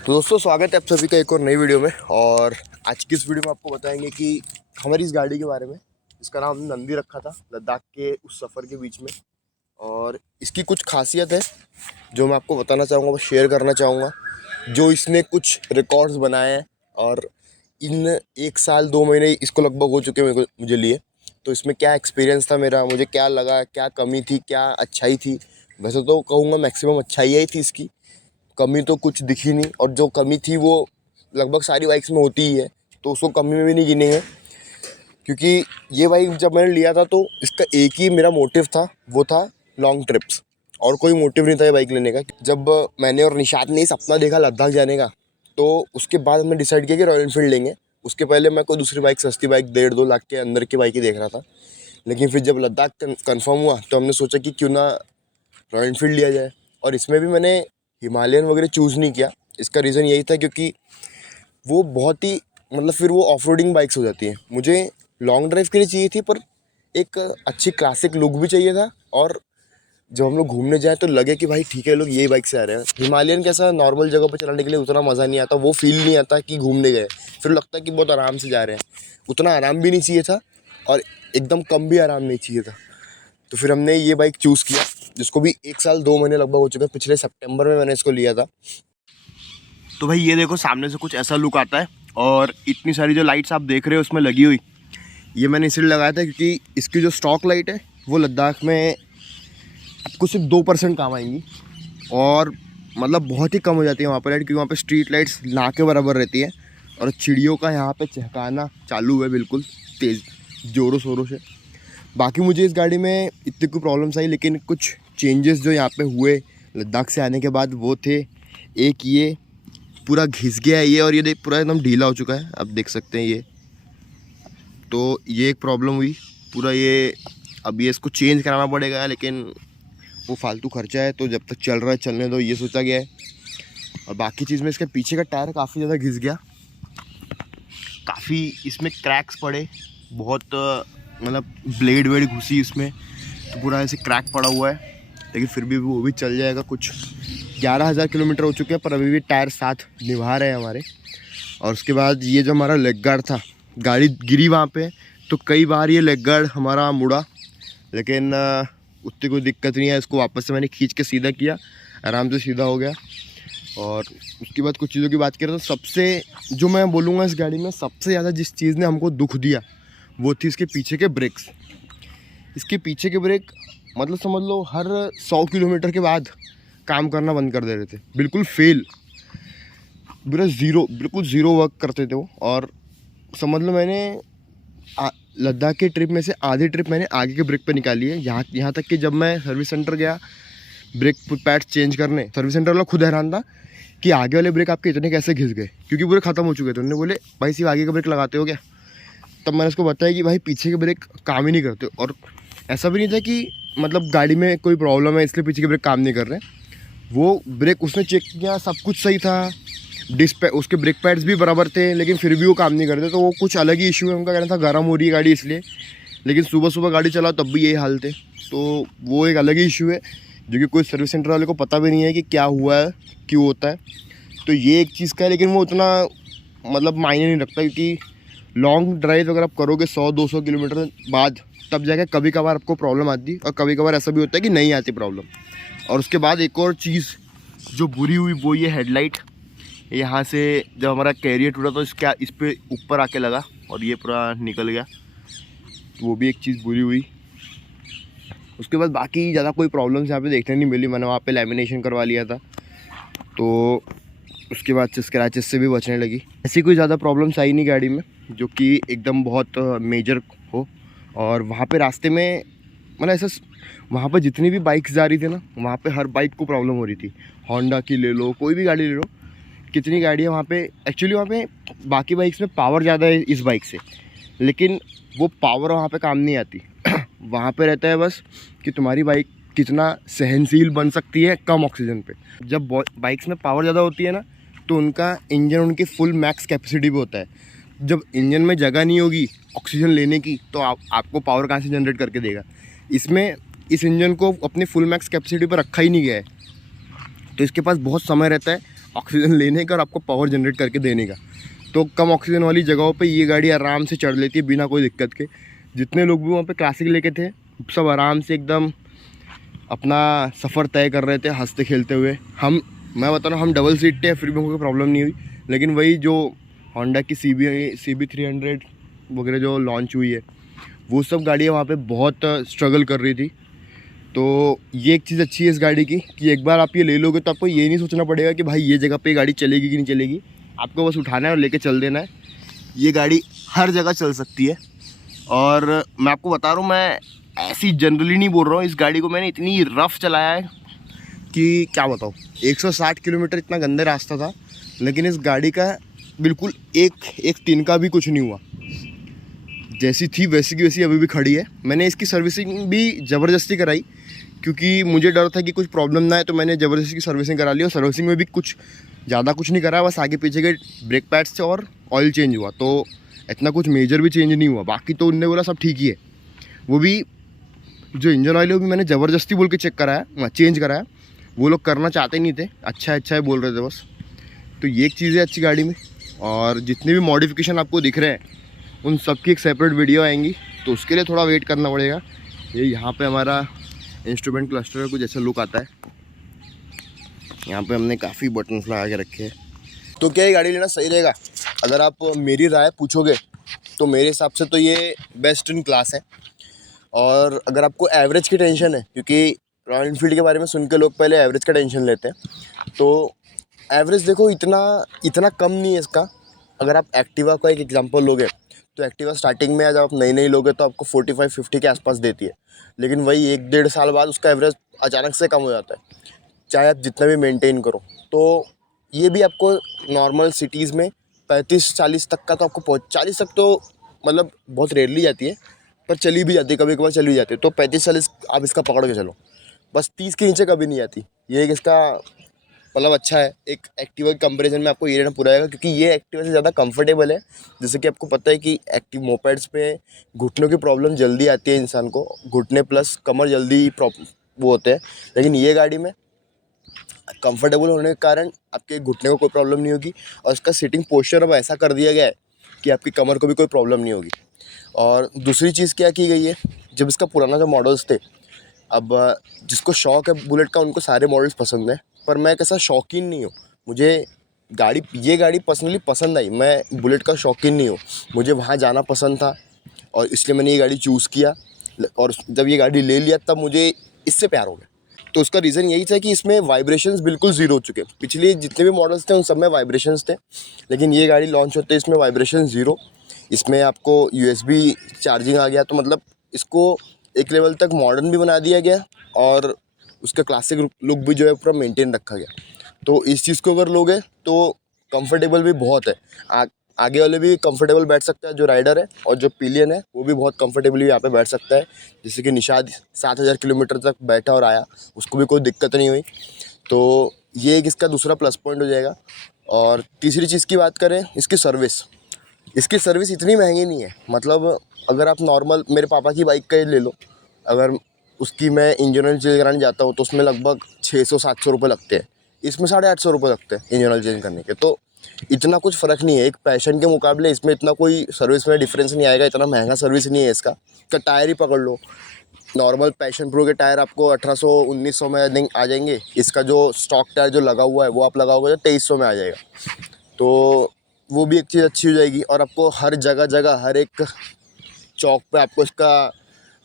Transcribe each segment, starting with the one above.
तो दोस्तों स्वागत है आप सभी का एक और नई वीडियो में। और आज की इस वीडियो में आपको बताएंगे कि हमारी इस गाड़ी के बारे में। इसका नाम हमने नंदी रखा था लद्दाख के उस सफ़र के बीच में। और इसकी कुछ खासियत है जो मैं आपको बताना चाहूँगा, शेयर करना चाहूँगा। जो इसने कुछ रिकॉर्ड्स बनाए हैं और इन 1 साल 2 महीने इसको लगभग हो चुके हैं मुझे लिए। तो इसमें क्या एक्सपीरियंस था मेरा, मुझे क्या लगा, क्या कमी थी, क्या अच्छाई थी। वैसे तो कहूँगा मैक्सिमम अच्छाई ही थी इसकी, कमी तो कुछ दिखी नहीं। और जो कमी थी वो लगभग सारी बाइक्स में होती ही है, तो उसको कमी में भी नहीं गिनेंगे। क्योंकि ये बाइक जब मैंने लिया था तो इसका एक ही मेरा मोटिव था, वो था लॉन्ग ट्रिप्स। और कोई मोटिव नहीं था ये बाइक लेने का। जब मैंने और निशात ने सपना देखा लद्दाख जाने का, तो उसके बाद हमने डिसाइड किया कि रॉयल एनफील्ड लेंगे। उसके पहले मैं कोई दूसरी बाइक, सस्ती बाइक 1.5-2 लाख के अंदर की बाइक ही देख रहा था। लेकिन फिर जब लद्दाख कन्फर्म हुआ तो हमने सोचा कि क्यों ना रॉयल एनफील्ड लिया जाए। और इसमें भी मैंने हिमालयन वगैरह चूज़ नहीं किया। इसका रीज़न यही था क्योंकि वो बहुत ही फिर वो ऑफ रोडिंग बाइक्स हो जाती हैं। मुझे लॉन्ग ड्राइव के लिए चाहिए थी, पर एक अच्छी क्लासिक लुक भी चाहिए था। और जब हम लोग घूमने जाए तो लगे कि भाई ठीक है, लोग यही बाइक से आ रहे हैं। हिमालयन कैसा नॉर्मल जगह पर चलाने के लिए उतना मज़ा नहीं आता, वो फील नहीं आता कि घूमने गए। फिर लगता है कि बहुत आराम से जा रहे हैं। उतना आराम भी नहीं चाहिए था और एकदम कम भी आराम नहीं चाहिए था। तो फिर हमने ये बाइक चूज़ किया, जिसको भी 1 साल 2 महीने लगभग हो चुके हैं। पिछले सितंबर में मैंने इसको लिया था। तो भाई ये देखो, सामने से कुछ ऐसा लुक आता है। और इतनी सारी जो लाइट्स आप देख रहे हो उसमें लगी हुई, ये मैंने इसलिए लगाया था क्योंकि इसकी जो स्टॉक लाइट है वो लद्दाख में आपको सिर्फ 2% काम आएंगी। और बहुत ही कम हो जाती है वहाँ पर लाइट, क्योंकि वहाँ पर स्ट्रीट लाइट्स ना के बराबर रहती है। और चिड़ियों का यहाँ पर चहकाना चालू है बिल्कुल तेज़ ज़ोरों शोरों से। बाकी मुझे इस गाड़ी में इतनी कोई प्रॉब्लम्स आई, लेकिन कुछ चेंजेस जो यहाँ पे हुए लद्दाख से आने के बाद वो थे। एक ये पूरा घिस गया है ये, और ये देख पूरा एकदम ढीला हो चुका है, आप देख सकते हैं ये। तो ये एक प्रॉब्लम हुई पूरा ये। अब ये इसको चेंज कराना पड़ेगा, लेकिन वो फालतू खर्चा है, तो जब तक चल रहा है चलने दो, ये सोचा गया है। और बाकी चीज़ में इसके पीछे का टायर काफ़ी ज़्यादा घिस गया, काफ़ी इसमें क्रैक्स पड़े, बहुत ब्लेड वेड घुसी इसमें, तो पूरा ऐसे क्रैक पड़ा हुआ है। लेकिन फिर भी वो भी चल जाएगा। कुछ 11,000 किलोमीटर हो चुके हैं, पर अभी भी टायर साथ निभा रहे हैं हमारे। और उसके बाद ये जो हमारा लेग गार्ड था, गाड़ी गिरी वहाँ पे, तो कई बार ये लेग गार्ड हमारा मुड़ा, लेकिन उतनी कोई दिक्कत नहीं है। इसको वापस से मैंने खींच के सीधा किया, आराम से सीधा हो गया। और उसके बाद कुछ चीज़ों की बात करें तो सबसे जो मैं बोलूँगा इस गाड़ी में सबसे ज़्यादा जिस चीज़ ने हमको दुख दिया वो थी इसके पीछे के ब्रेक्स। इसके पीछे के ब्रेक समझ लो हर 100 किलोमीटर के बाद काम करना बंद कर दे रहे थे, बिल्कुल फेल, बिल्कुल ज़ीरो वर्क करते थे वो। और समझ लो मैंने लद्दाख के ट्रिप में से आधी ट्रिप मैंने आगे के ब्रेक पे निकाली है। यहाँ तक कि जब मैं सर्विस सेंटर गया ब्रेक पैड चेंज करने, सर्विस सेंटर वाला खुद हैरान था कि आगे वाले ब्रेक आपके इतने कैसे घिस गए, क्योंकि पूरे ख़त्म हो चुके थे। उन्होंने बोले भाई सिर्फ आगे का ब्रेक लगाते हो क्या? तब मैंने उसको बताया कि भाई पीछे के ब्रेक काम ही नहीं करते। और ऐसा भी नहीं था कि गाड़ी में कोई प्रॉब्लम है इसलिए पीछे के ब्रेक काम नहीं कर रहे। वो ब्रेक उसने चेक किया, सब कुछ सही था, उसके ब्रेक पैड्स भी बराबर थे, लेकिन फिर भी वो काम नहीं करते। तो वो कुछ अलग ही इशू है। उनका कहना था गर्म हो रही है गाड़ी इसलिए, लेकिन सुबह सुबह गाड़ी चलाओ तब भी यही हाल थे। तो वो एक अलग ही इशू है जो कि कोई सर्विस सेंटर वाले को पता भी नहीं है कि क्या हुआ है, क्यों होता है। तो ये एक चीज़ का है, लेकिन वो उतना मायने नहीं रखता, क्योंकि लॉन्ग ड्राइव अगर आप करोगे 100-200 किलोमीटर बाद, तब जाकर कभी कभार आपको प्रॉब्लम आती है। और कभी कभार ऐसा भी होता है कि नहीं आती प्रॉब्लम। और उसके बाद एक और चीज़ जो बुरी हुई वो ये हेडलाइट। यहाँ से जब हमारा कैरियर टूटा तो इस पर ऊपर आके लगा और ये पूरा निकल गया, तो वो भी एक चीज़ बुरी हुई। उसके बाद बाकी ज़्यादा कोई प्रॉब्लम्स यहाँ पे देखने नहीं मिली। मैंने वहाँ पे लैमिनेशन करवा लिया था, तो उसके बाद से स्क्रैचेस से भी बचने लगी। ऐसी कोई ज़्यादा प्रॉब्लम्स आई नहीं गाड़ी में जो कि एकदम बहुत मेजर हो। और वहाँ पे रास्ते में ऐसा, वहाँ पर जितनी भी बाइक्स जा रही थी ना, वहाँ पे हर बाइक को प्रॉब्लम हो रही थी। होंडा की ले लो, कोई भी गाड़ी ले लो, कितनी गाड़ियाँ वहाँ पे। एक्चुअली वहाँ पे बाकी बाइक्स में पावर ज़्यादा है इस बाइक से, लेकिन वो पावर वहाँ पे काम नहीं आती। वहाँ पे रहता है बस कि तुम्हारी बाइक कितना सहनशील बन सकती है कम ऑक्सीजन पे। जब बाइक्स में पावर ज़्यादा होती है ना, तो उनका इंजन उनकी फुल मैक्स कैपेसिटी भी होता है। जब इंजन में जगह नहीं होगी ऑक्सीजन लेने की, तो आपको पावर कहाँ से जनरेट करके देगा? इसमें इस इंजन को अपने फुल मैक्स कैपेसिटी पर रखा ही नहीं गया है, तो इसके पास बहुत समय रहता है ऑक्सीजन लेने का और आपको पावर जनरेट करके देने का। तो कम ऑक्सीजन वाली जगहों पे ये गाड़ी आराम से चढ़ लेती है बिना कोई दिक्कत के। जितने लोग भी वहाँ पे क्लासिक लेके थे सब आराम से एकदम अपना सफ़र तय कर रहे थे हंसते खेलते हुए। मैं बता रहा हूँ हम डबल सीट थे फिर भी कोई प्रॉब्लम नहीं हुई। लेकिन वही जो होंडा की CB 300 वगैरह जो लॉन्च हुई है वो सब गाड़ियाँ वहाँ पे बहुत स्ट्रगल कर रही थी। तो ये एक चीज़ अच्छी है इस गाड़ी की कि एक बार आप ये ले लोगे तो आपको ये नहीं सोचना पड़ेगा कि भाई ये जगह पे गाड़ी चलेगी कि नहीं चलेगी। आपको बस उठाना है और लेके चल देना है। ये गाड़ी हर जगह चल सकती है। और मैं आपको बता रहा हूँ, मैं ऐसी जनरली नहीं बोल रहा हूँ, इस गाड़ी को मैंने इतनी रफ़ चलाया है कि क्या बताऊँ। 160 किलोमीटर इतना गंदे रास्ता था लेकिन इस गाड़ी का बिल्कुल एक तिनका भी कुछ नहीं हुआ। जैसी थी वैसी की वैसी अभी भी खड़ी है। मैंने इसकी सर्विसिंग भी ज़बरदस्ती कराई क्योंकि मुझे डर था कि कुछ प्रॉब्लम ना है, तो मैंने ज़बरदस्ती की सर्विसिंग करा ली। और सर्विसिंग में भी कुछ ज़्यादा कुछ नहीं करा, बस आगे पीछे के ब्रेक पैड्स से और ऑयल चेंज हुआ। तो इतना कुछ मेजर भी चेंज नहीं हुआ। बाकी तो उनने बोला सब ठीक ही है। वो भी जो इंजन ऑयल है वो भी मैंने ज़बरदस्ती बोल के चेंज कराया। वो लोग करना चाहते नहीं थे, अच्छा है बोल रहे थे बस। तो ये एक चीज़ है अच्छी गाड़ी में। और जितने भी मॉडिफिकेशन आपको दिख रहे हैं उन सब की एक सेपरेट वीडियो आएंगी, तो उसके लिए थोड़ा वेट करना पड़ेगा। ये यहाँ पे हमारा इंस्ट्रूमेंट क्लस्टर का कुछ ऐसा लुक आता है। यहाँ पे हमने काफ़ी बटन्स लगा के रखे हैं। तो क्या ये गाड़ी लेना सही रहेगा? अगर आप मेरी राय पूछोगे तो मेरे हिसाब से तो ये बेस्ट इन क्लास है। और अगर आपको एवरेज की टेंशन है, क्योंकि रॉयल एनफील्ड के बारे में सुन के लोग पहले एवरेज का टेंशन लेते हैं, तो एवरेज देखो इतना कम नहीं है इसका। अगर आप एक्टिवा का एक एग्जांपल लोगे तो एक्टिवा स्टार्टिंग में जब आप नई लोगे तो आपको 45-50 के आसपास देती है। लेकिन वही 1-1.5 साल बाद उसका एवरेज अचानक से कम हो जाता है, चाहे आप जितना भी मेंटेन करो। तो ये भी आपको नॉर्मल सिटीज़ में 35-40 तक का तो आपको 40 तक तो मतलब बहुत रेयरली जाती है, पर चली भी जाती है, कभी कभार चली भी जाती है। तो 35-40 आप इसका पकड़ के चलो, बस 30 के नीचे कभी नहीं आती। ये एक इसका मतलब अच्छा है। एक एक्टिवा के कंपैरिजन में आपको ये रहना पूरा आएगा, क्योंकि ये एक्टिवा से ज़्यादा कंफर्टेबल है। जैसे कि आपको पता है कि एक्टिव मोपेड्स पे घुटनों की प्रॉब्लम जल्दी आती है इंसान को, घुटने प्लस कमर जल्दी वो होते हैं। लेकिन ये गाड़ी में कंफर्टेबल होने के कारण आपके घुटने को कोई प्रॉब्लम नहीं होगी। और इसका सीटिंग पोस्चर अब ऐसा कर दिया गया है कि आपकी कमर को भी कोई प्रॉब्लम नहीं होगी। और दूसरी चीज़ क्या की गई है, जब इसका पुराना जो मॉडल्स थे, अब जिसको शौक है बुलेट का उनको सारे मॉडल्स पसंद है, पर मैं कैसा शौकीन नहीं हूँ। मुझे ये गाड़ी पर्सनली पसंद आई, मैं बुलेट का शौकीन नहीं हूँ। मुझे वहाँ जाना पसंद था और इसलिए मैंने ये गाड़ी चूज़ किया। और जब ये गाड़ी ले लिया तब मुझे इससे प्यार हो गया। तो उसका रीज़न यही था कि इसमें वाइब्रेशंस बिल्कुल ज़ीरो हो चुके। पिछले जितने भी मॉडल्स थे उन सब में वाइब्रेशंस थे, लेकिन ये गाड़ी लॉन्च होते इसमें वाइब्रेशन ज़ीरो। इसमें आपको USB चार्जिंग आ गया, तो मतलब इसको एक लेवल तक मॉडर्न भी बना दिया गया और उसका क्लासिक लुक भी जो है पूरा मेंटेन रखा गया। तो इस चीज़ को अगर लोगे तो कंफर्टेबल भी बहुत है। आगे वाले भी कंफर्टेबल बैठ सकता है जो राइडर है, और जो पिलियन है वो भी बहुत कंफर्टेबली यहाँ पे बैठ सकता है। जैसे कि निशाद 7000 किलोमीटर तक बैठा और आया, उसको भी कोई दिक्कत नहीं हुई। तो ये एक इसका दूसरा प्लस पॉइंट हो जाएगा। और तीसरी चीज़ की बात करें, इसकी सर्विस इतनी महंगी नहीं है। मतलब अगर आप नॉर्मल मेरे पापा की बाइक का ही ले लो, अगर उसकी मैं इंजन ऑयल चेंज कराने जाता हूँ तो उसमें लगभग 600-700 रुपये लगते हैं। इसमें 850 रुपये लगते हैं इंजन ऑयल चेंज करने के। तो इतना कुछ फ़र्क नहीं है। एक पैशन के मुकाबले इसमें इतना कोई सर्विस में डिफरेंस नहीं आएगा। इतना महंगा सर्विस नहीं है इसका। टायर ही पकड़ लो, नॉर्मल पैशन प्रो के टायर आपको 1800-1900 में आ जाएंगे। इसका जो स्टॉक टायर जो लगा हुआ है वो आप लगाओगे तो 2300 में आ जाएगा। तो वो भी एक चीज़ अच्छी हो जाएगी। और आपको हर जगह हर एक चौक पे आपको इसका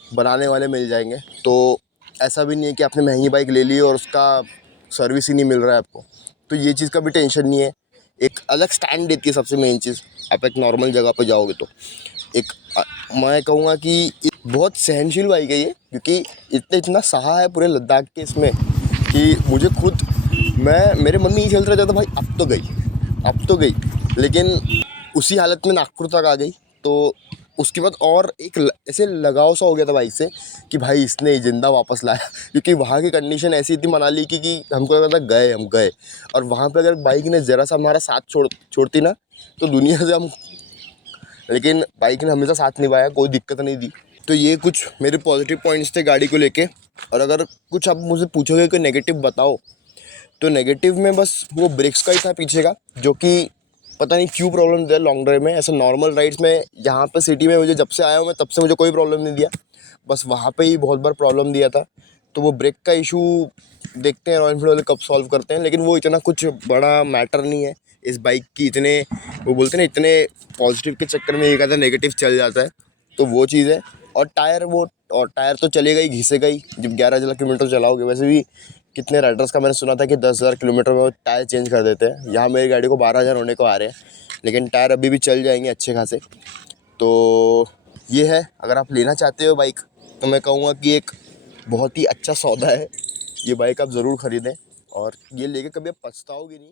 बनाने वाले मिल जाएंगे। तो ऐसा भी नहीं है कि आपने महंगी बाइक ले ली और उसका सर्विस ही नहीं मिल रहा है आपको। तो ये चीज़ का भी टेंशन नहीं है। एक अलग स्टैंड देती है सबसे मेन चीज़। आप एक नॉर्मल जगह पे जाओगे तो मैं कहूँगा कि बहुत सहनशील बाइक है ये, क्योंकि इतना सहा है पूरे लद्दाख के इसमें कि मुझे खुद मेरे मन में ये चल रहा था भाई अब तो गई, लेकिन उसी हालत में नागपुर तक आ गई। तो उसके बाद और एक ऐसे लगाव सा हो गया था बाइक से कि भाई इसने ज़िंदा वापस लाया। क्योंकि वहाँ की कंडीशन ऐसी थी मनाली की कि हमको लगा था हम गए। और वहाँ पे अगर बाइक ने ज़रा सा हमारा साथ छोड़ती ना तो दुनिया से हम, लेकिन बाइक ने हमेशा साथ निभाया, कोई दिक्कत नहीं दी। तो ये कुछ मेरे पॉजिटिव पॉइंट्स थे गाड़ी को लेके। और अगर कुछ आप मुझसे पूछोगे कि नेगेटिव बताओ, तो नेगेटिव में बस वो ब्रेक्स का ही था पीछे का, जो कि पता नहीं क्यों प्रॉब्लम दिया लॉन्ग ड्राइव में। ऐसे नॉर्मल राइड्स में यहाँ पे सिटी में मुझे जब से आया हूँ मैं, तब से मुझे कोई प्रॉब्लम नहीं दिया, बस वहाँ पे ही बहुत बार प्रॉब्लम दिया था। तो वो ब्रेक का इशू देखते हैं रॉयल एनफील्ड वाले कब सॉल्व करते हैं, लेकिन वो इतना कुछ बड़ा मैटर नहीं है इस बाइक की। इतने वो बोलते हैं ना, इतने पॉजिटिव के चक्कर में ये कहता है नेगेटिव चल जाता है, तो वो चीज़ है। और टायर तो चलेगा ही, घिसेगा ही जब 11,000 किलोमीटर चलाओगे। वैसे भी कितने राइडर्स का मैंने सुना था कि 10,000 किलोमीटर में वो टायर चेंज कर देते हैं। यहाँ मेरी गाड़ी को 12,000 होने को आ रहे हैं, लेकिन टायर अभी भी चल जाएंगे अच्छे खासे। तो ये है, अगर आप लेना चाहते हो बाइक तो मैं कहूँगा कि एक बहुत ही अच्छा सौदा है, ये बाइक आप ज़रूर ख़रीदें और ये लेके कभी आप पछताओगे नहीं।